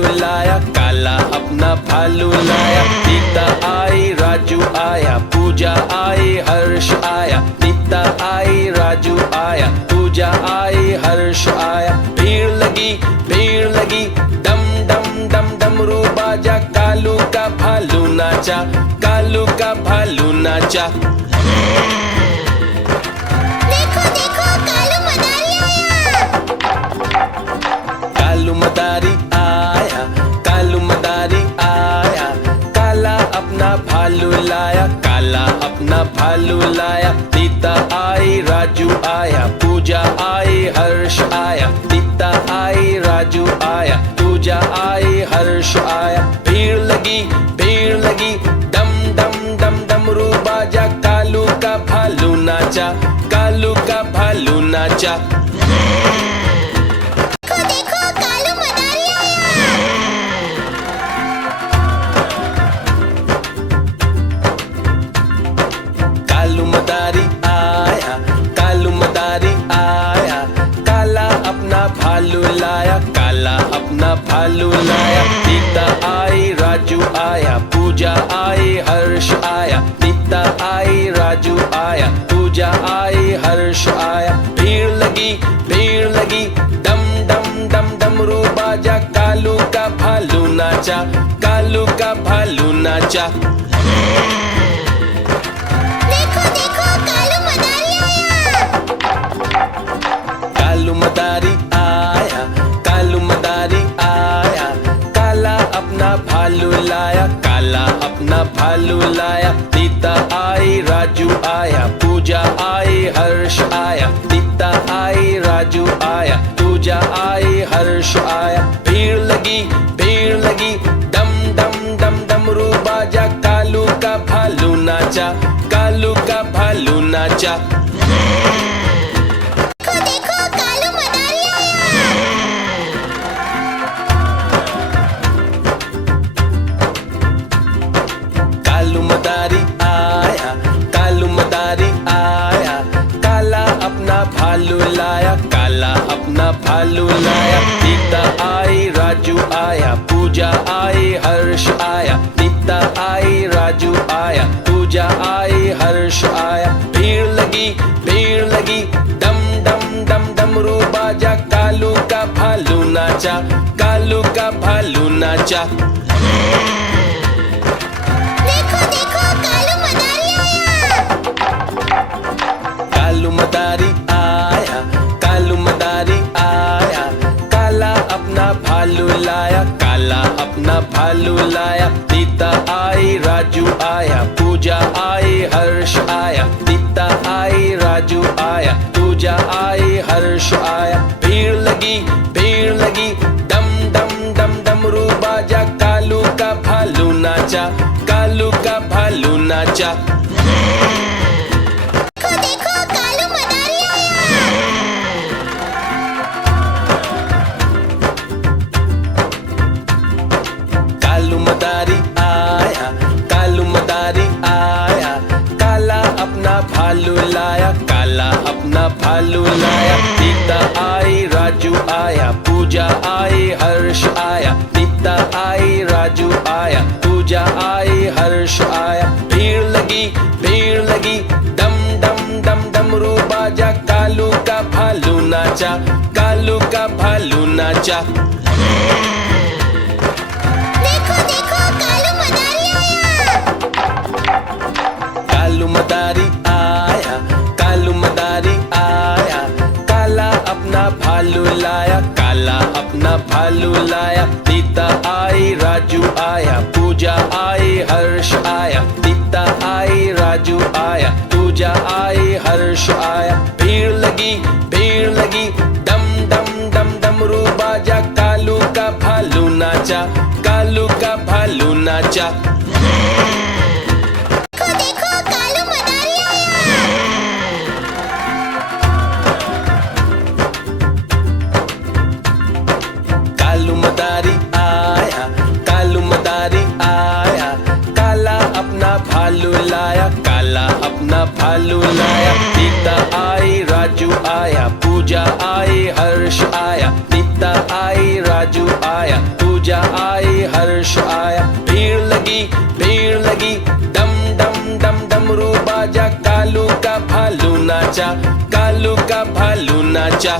भालू लाया, काला अपना भालू लाया। नीता आई, राजू आया, पूजा आई, हर्ष आया। नीता आई, राजू आया, पूजा आई, हर्ष आया। भीड़ लगी, डम डम डम डमरू बाजा। कालू का भालू नाचा, कालू का भालू नाचा। देखो देखो कालू मदारी आया। कालू मदारी आया, कालू मदारी आया। काला अपना भालू लाया, काला अपना भालू लाया। नीता आई, राजू आया, पूजा आई, हर्ष आया। नीता आई, राजू आया, पूजा आई, हर्ष आया। भीड़ लगी, डम डम डम डमरू बाजा। कालू का भालू नाचा, कालू का भालू नाचा। देखो देखो कालू मदारी आया। कालू मदारी आया, कालू मदारी आया। काला अपना भालू लाया, काला अपना भालू लाया। नीता आई, राजू आया, पूजा आई, हर्ष आया। नीता आई, राजू आया, पूजा आई, हर्ष आया। भीड़ लगी, डम डम डम डमरू बाजा। कालू का भालू नाचा, कालू का भालू नाचा। देखो देखो कालू मदारी आया। कालू मदारी आया, कालू मदारी आया। काला अपना भालू लाया, काला अपना भालू लाया। नीता आई, राजू आया, पूजा आई, हर्ष आया। नीता आई, राजू आया, पूजा आई, हर्ष आया। भीड़ लगी, डम डम डम डमरू बाजा। कालू का भालू नाचा, कालू का भालू नाचा। देखो देखो कालू मदारी आया। कालू मदारी आया, कालू मदारी आया। काला अपना भालू लाया, काला अपना भालू लाया। नीता आई, राजू आया, पूजा आई, हर्ष आया। नीता आई, राजू आया, पूजा आई, हर्ष आया। भीड़ लगी, डम डम डम डमरू बाजा। कालू का भालू नाचा, कालू का भालू नाचा। देखो देखो कालू मदारी आया। कालू मदारी आया, कालू मदारी आया। काला अपना भालू लाया, काला अपना भालू लाया। नीता आई, राजू आया, पूजा आई, हर्ष आया। नीता आई, राजू आया, पूजा आई, हर्ष आया। भीड़ लगी, डम डम डम डमरू बाजा। कालू का भालू नाचा, कालू का भालू नाचा। देखो देखो कालू मदारी आया। कालू मदारी आया, कालू मदारी आया। काला अपना भालू लाया, काला अपना भालू लाया। नीता आई, राजू आया, पूजा आई, हर्ष आया। नीता आई, राजू आया, पूजा आई, हर्ष आया। भीड़ लगी, डम डम डम डमरू बाजा। कालू का भालू नाचा, कालू का भालू नाचा। देखो देखो कालू मदारी आया। कालू मदारी आया, कालू मदारी आया। काला अपना भालू लाया, काला अपना भालू लाया। नीता आई, राजू आया, पूजा आई, हर्ष आया। नीता आई, राजू आया, पूजा आई, हर्ष आया। भीड़ लगी, डम डम डम डमरू बाजा। कालू का भालू नाचा, कालू का भालू नाचा। देखो देखो कालू मदारी आया। कालू मदारी आया, कालू मदारी आया। काला अपना भालू लाया, काला अपना भालू लाया। नीता आई, राजू आया, पूजा आई, हर्ष आया। नीता आई, राजू आया, पूजा नाचा, कालू का भालू नाचा।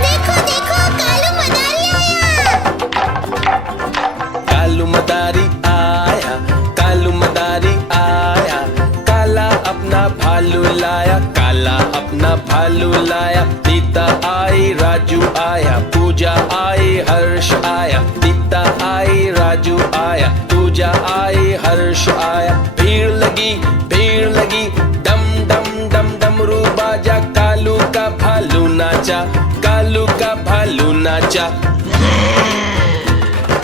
देखो देखो कालू मदारी आया। कालू मदारी आया, कालू मदारी आया, काला अपना भालू लाया, काला अपना भालू लाया। सीता आई, राजू आया, पूजा आई, हर्ष आया। सीता आई, राजू आया, पूजा आई, हर्ष आया। भीड़ लगी, डम डम डम डमरू बाजा, कालू का भालू नाचा, कालू का भालू नाचा।